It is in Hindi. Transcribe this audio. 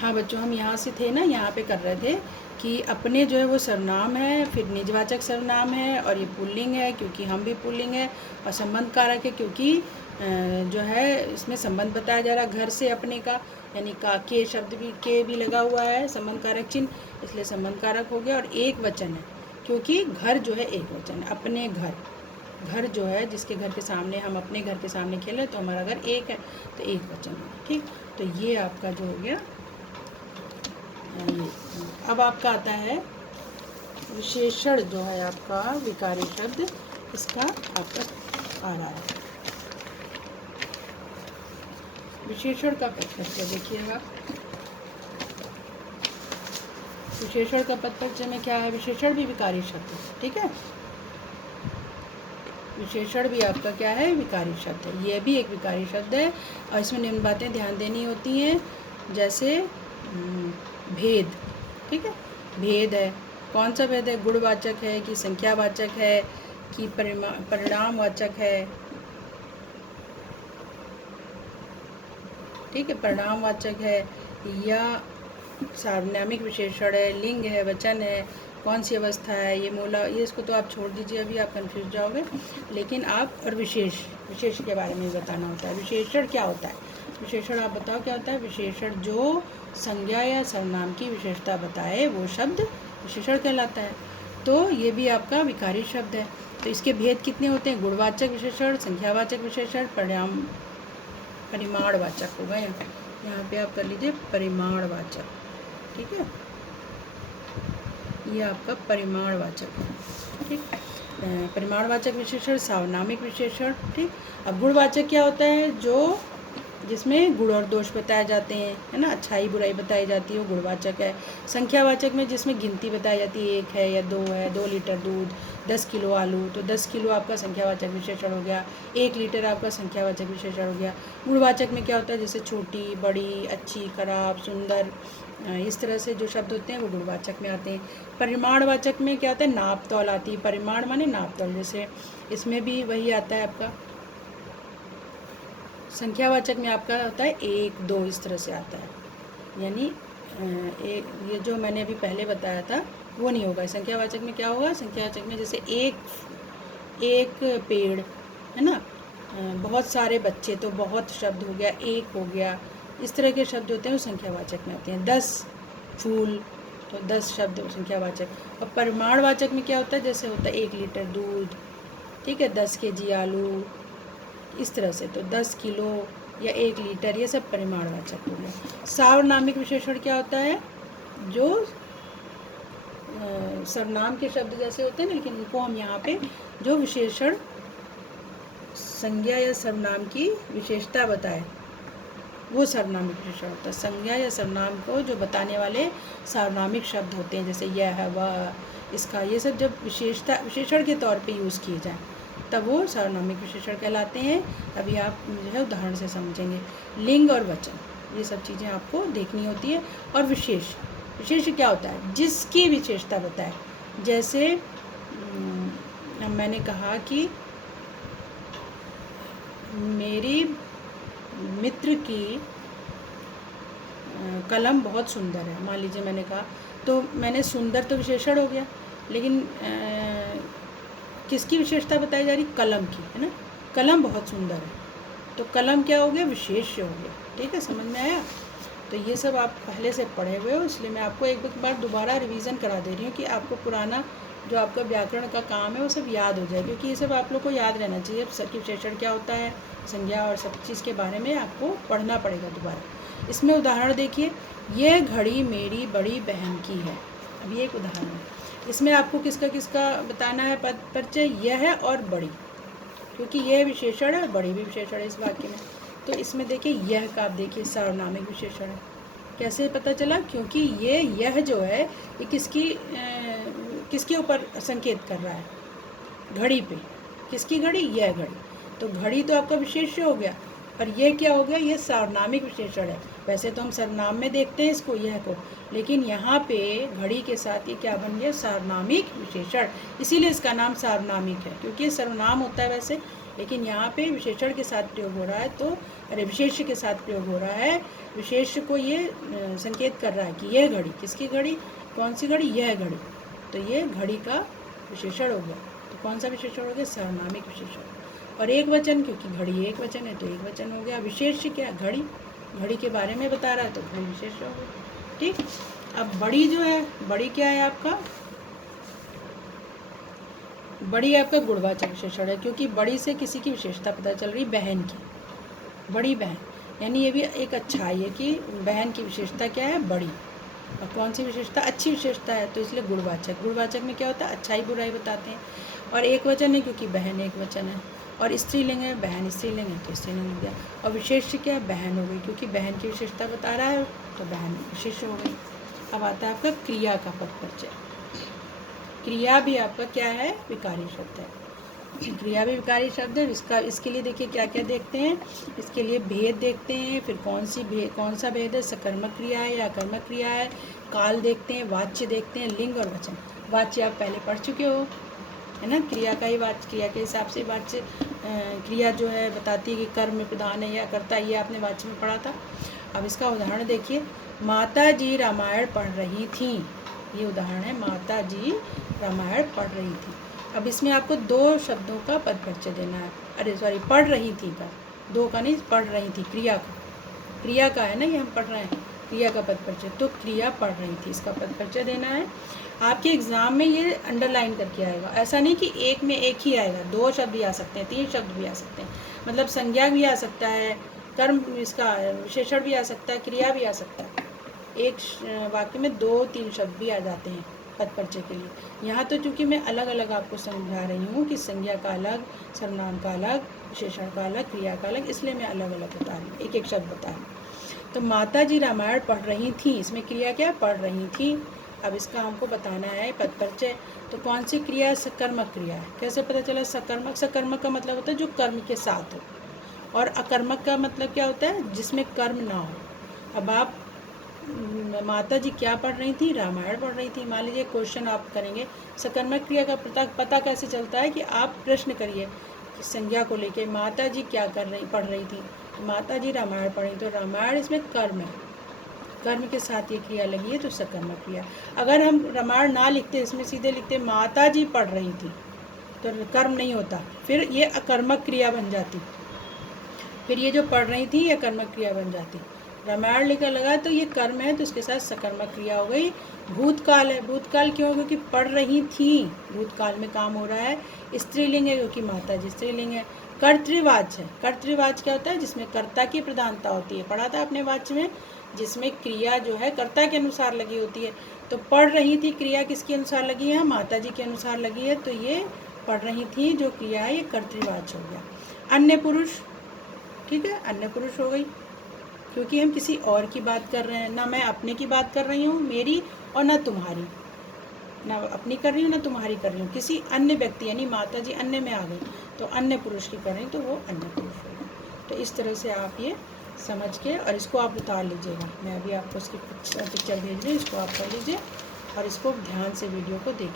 हाँ बच्चों, हम यहाँ से थे ना, यहाँ पे कर रहे थे कि अपने जो है वो सर्वनाम है, फिर निजवाचक सर्वनाम है, और ये पुल्लिंग है क्योंकि हम भी पुल्लिंग है, और संबंध कारक है क्योंकि जो है इसमें संबंध बताया जा रहा है घर से अपने का, यानी का के शब्द भी के भी लगा हुआ है संबंध कारक चिन्ह, इसलिए संबंध कारक हो गया। और एक वचन है क्योंकि घर जो है एक वचन है, अपने घर, घर जो है जिसके घर के सामने हम अपने घर के सामने खेले तो हमारा घर एक है, तो एक वचन है। ठीक, तो ये आपका जो हो गया ये। अब आपका आता है विशेषण, जो है आपका विकारी शब्द, इसका आपका आ रहा है विशेषण का पदपरिचय। देखिएगा विशेषण का पदपरिचय में क्या है, विशेषण भी विकारी शब्द है। ठीक है, विशेषण भी आपका क्या है, विकारी शब्द है, ये भी एक विकारी शब्द है। और इसमें निम्न बातें ध्यान देनी होती हैं, जैसे भेद। ठीक है, भेद है, कौन सा भेद है, गुणवाचक है कि संख्यावाचक है कि परिणामवाचक है। ठीक है, परिणामवाचक है या सार्वनामिक विशेषण है, लिंग है, वचन है, कौन सी अवस्था है, ये मूला, ये इसको तो आप छोड़ दीजिए, अभी आप कंफ्यूज जाओगे। लेकिन आप और विशेष के बारे में बताना होता है। विशेषण क्या होता है, विशेषण आप बताओ क्या होता है। विशेषण जो संज्ञा या सर्वनाम की विशेषता बताए वो शब्द विशेषण कहलाता है। तो ये भी आपका विकारी शब्द है। तो इसके भेद कितने होते हैं, गुणवाचक विशेषण, संख्यावाचक विशेषण, परिमाणवाचक होगा। यहाँ पे आप कर लीजिए परिमाणवाचक। ठीक है, ये आपका परिमाणवाचक है। ठीक, परिमाणवाचक विशेषण, सार्वनामिक विशेषण। ठीक, अब गुणवाचक क्या होता है, जो जिसमें गुण और दोष बताए जाते हैं, है ना, अच्छाई बुराई बताई जाती है, वो गुणवाचक है। संख्यावाचक में जिसमें गिनती बताई जाती है, 1 है या 2 है, 2 लीटर दूध, 10 किलो आलू, तो 10 किलो आपका संख्यावाचक विशेषण हो गया, 1 लीटर आपका संख्यावाचक विशेषण हो गया। गुणवाचक में क्या होता है, जैसे छोटी, बड़ी, अच्छी, खराब, सुंदर, इस तरह से जो शब्द होते हैं वो गुणवाचक में आते हैं। परिमाणवाचक में क्या होता है, नाप तौल आती है, परिमाण माने नाप तौल, जैसे इसमें भी वही आता है आपका। संख्यावाचक में आपका होता है 1, 2, इस तरह से आता है, यानी एक, ये जो मैंने अभी पहले बताया था वो नहीं होगा। संख्यावाचक में क्या होगा, संख्यावाचक में जैसे एक पेड़, है ना, बहुत सारे बच्चे, तो बहुत शब्द हो गया, एक हो गया, इस तरह के शब्द होते हैं वो संख्यावाचक में आते हैं। 10 फूल, तो 10 शब्द संख्यावाचक। और परिमाणवाचक में क्या होता है, जैसे होता है 1 लीटर दूध, ठीक है, 10 केजी आलू, इस तरह से, तो 10 किलो या 1 लीटर, ये सब परिमाणवाचक हो गया। सार्वनामिक विशेषण क्या होता है, जो सर्वनाम के शब्द जैसे होते हैं ना, लेकिन उनको हम यहाँ पे जो विशेषण संज्ञा या सर्वनाम की विशेषता बताए वो सर्वनामिक विशेषण होता है। संज्ञा या सर्वनाम को जो बताने वाले सार्वनामिक शब्द होते हैं, जैसे यह है, वह, इसका, ये सब जब विशेषण के तौर पे यूज़ किए जाएँ तब वो सार्वनामिक विशेषण कहलाते हैं। अभी आप जो है उदाहरण से समझेंगे। लिंग और वचन, ये सब चीज़ें आपको देखनी होती है। और विशेष क्या होता है, जिसकी विशेषता बताए, जैसे मैंने कहा कि मेरी मित्र की कलम बहुत सुंदर है, मान लीजिए मैंने कहा, तो मैंने सुंदर तो विशेषण हो गया, लेकिन किसकी विशेषता बताई जा रही, कलम की, है ना, कलम बहुत सुंदर है, तो कलम क्या हो गया, विशेष्य हो गया। ठीक है, समझ में आया। तो ये सब आप पहले से पढ़े हुए हो, इसलिए मैं आपको एक बार दोबारा रिवीजन करा दे रही हूँ कि आपको पुराना जो आपका व्याकरण का काम है वो सब याद हो जाए, क्योंकि ये सब आप लोग को याद रहना चाहिए। सबकी विशेषण क्या होता है, संज्ञा और सब चीज़ के बारे में आपको पढ़ना पड़ेगा दोबारा। इसमें उदाहरण देखिए, यह घड़ी मेरी बड़ी बहन की है। अब ये एक उदाहरण है, इसमें आपको किसका किसका बताना है पद परिचय, यह और बड़ी, क्योंकि यह विशेषण है और बड़ी भी विशेषण है इस वाक्य में। तो इसमें देखिए यह का, आप देखिए सार्वनामिक विशेषण है। कैसे पता चला, क्योंकि यह जो है ये किसके ऊपर संकेत कर रहा है, घड़ी पे। किसकी घड़ी, यह घड़ी, तो घड़ी तो आपका विशेष्य हो गया, और ये क्या हो गया, ये सार्वनामिक विशेषण है। वैसे तो हम सर्वनाम में देखते हैं इसको, यह को, लेकिन यहाँ पे घड़ी के साथ ये क्या बन गया, सार्वनामिक विशेषण। इसीलिए इसका नाम सार्वनामिक है, क्योंकि ये सर्वनाम होता है वैसे, लेकिन यहाँ पे विशेषण के साथ प्रयोग हो रहा है, तो अरे विशेष्य के साथ प्रयोग हो रहा है। विशेष्य को ये संकेत कर रहा है कि यह घड़ी, किसकी घड़ी, कौन सी घड़ी, यह घड़ी, तो ये घड़ी का विशेषण हो गया। तो कौन सा विशेषण हो गया, सर्वनामिक विशेषण। और एक वचन, क्योंकि घड़ी एक वचन है तो एक वचन हो गया। विशेष्य क्या, घड़ी, घड़ी के बारे में बता रहा है तो घड़ी विशेष्य हो गई। ठीक, अब बड़ी जो है, बड़ी क्या है आपका, बड़ी आपका गुणवाचक विशेषण है, क्योंकि बड़ी से किसी की विशेषता पता चल रही, बहन की, बड़ी बहन, यानी ये भी एक अच्छाई है कि बहन की विशेषता क्या है, बड़ी। और कौन सी विशेषता, अच्छी विशेषता है, तो इसलिए गुणवाचक। गुणवाचक में क्या होता है, अच्छाई बुराई बताते हैं। और एक वचन है क्योंकि बहन एक वचन है, और स्त्रीलिंग है, बहन स्त्रीलिंग है तो स्त्रीलिंग हो गया। और विशेष्य क्या है, बहन हो गई, क्योंकि बहन की विशेषता बता रहा है तो बहन विशेष्य हो गई। अब आता है आपका क्रिया का पद परिचय। क्रिया भी आपका क्या है, विकारी शब्द है। क्रिया भी विकारी शब्द है। इसके लिए देखिए क्या क्या देखते हैं, इसके लिए भेद देखते हैं, फिर कौन सा भेद है, सकर्मक क्रिया है या अकर्मक क्रिया है, काल देखते हैं, वाच्य देखते हैं, लिंग और वचन। वाच्य आप पहले पढ़ चुके हो, है ना, क्रिया का ही वाच्य, क्रिया के हिसाब से वाच्य क्रिया जो है बताती है कि कर्म प्रधान है या करता है, ये आपने वाच्य में पढ़ा था। अब इसका उदाहरण देखिए, माता जी रामायण पढ़ रही थीं, ये उदाहरण है, माता जी रामायण पढ़ रही थी। अब इसमें आपको दो शब्दों का पद परिचय देना है, अरे सॉरी, पढ़ रही थी का, दो का नहीं, पढ़ रही थी, क्रिया का, क्रिया का है ना, ये हम पढ़ रहे हैं, क्रिया का पद परिचय, तो क्रिया पढ़ रही थी, इसका पद परिचय देना है। आपके एग्ज़ाम में ये अंडरलाइन करके आएगा, ऐसा नहीं कि एक में एक ही आएगा, दो शब्द भी आ सकते हैं, तीन शब्द भी आ सकते हैं, मतलब संज्ञा भी आ सकता है, कर्म इसका विशेषण भी आ सकता है, क्रिया भी आ सकता है, एक वाक्य में दो तीन शब्द भी आ जाते हैं पद परिचय के लिए। यहाँ तो चूँकि मैं अलग अलग आपको समझा रही हूँ कि संज्ञा का अलग, सर्वनाम का अलग, विशेषण का अलग, क्रिया का अलग, इसलिए मैं अलग अलग बता रही हूँ, एक एक शब्द बता रही हूँ। तो माता जी रामायण पढ़ रही थी, इसमें क्रिया क्या, पढ़ रही थी। अब इसका हमको बताना है पद परिचय। तो कौन सी क्रिया, सकर्मक क्रिया है। कैसे पता चला सकर्मक, सकर्मक का मतलब होता है जो कर्म के साथ हो, और अकर्मक का मतलब क्या होता है, जिसमें कर्म ना हो। अब आप माता जी क्या पढ़ रही थी, रामायण पढ़ रही थी। मान लीजिए क्वेश्चन आप करेंगे, सकर्मक क्रिया का पता कैसे चलता है, कि आप प्रश्न करिए संज्ञा को लेके, माता जी क्या पढ़ रही थी, माता जी रामायण पढ़ रही, तो रामायण इसमें कर्म है, कर्म के साथ ये क्रिया लगी है, तो सकर्मक क्रिया। अगर हम रामायण ना लिखते, इसमें सीधे लिखते माता जी पढ़ रही थी, तो कर्म नहीं होता, फिर ये अकर्मक क्रिया बन जाती, फिर ये जो पढ़ रही थी ये कर्मक क्रिया बन जाती। रामायण लिखा लगा तो ये कर्म है, तो इसके साथ सकर्मक क्रिया हो गई। भूतकाल है, भूतकाल क्यों, क्योंकि पढ़ रही थी, भूतकाल में काम हो रहा है। स्त्रीलिंग है क्योंकि माता जी स्त्रीलिंग है। कर्तृवाच्य है, कर्तृवाच्य क्या होता है, जिसमें कर्ता की प्रधानता होती है, पढ़ा था अपने वाच्य में, जिसमें क्रिया जो है कर्ता के अनुसार लगी होती है। तो पढ़ रही थी क्रिया किसके अनुसार लगी है, माता जी के अनुसार लगी है, तो ये पढ़ रही थी जो क्रिया है ये कर्तृवाच्य हो गया। अन्य पुरुष, ठीक है, अन्य पुरुष हो गई, क्योंकि हम किसी और की बात कर रहे हैं, ना मैं अपने की बात कर रही हूँ मेरी, और ना तुम्हारी, ना अपनी कर रही हूँ ना तुम्हारी कर रही हूँ, किसी अन्य व्यक्ति यानी माता जी अन्य में आ गई, तो अन्य पुरुष की कर रही, तो वो अन्य पुरुष होगा। तो इस तरह से आप ये समझ के, और इसको आप उतार लीजिएगा, मैं अभी आपको इसकी पिक्चर भेज रही हूँ, इसको आप कर लीजिए और इसको ध्यान से वीडियो को देखिए।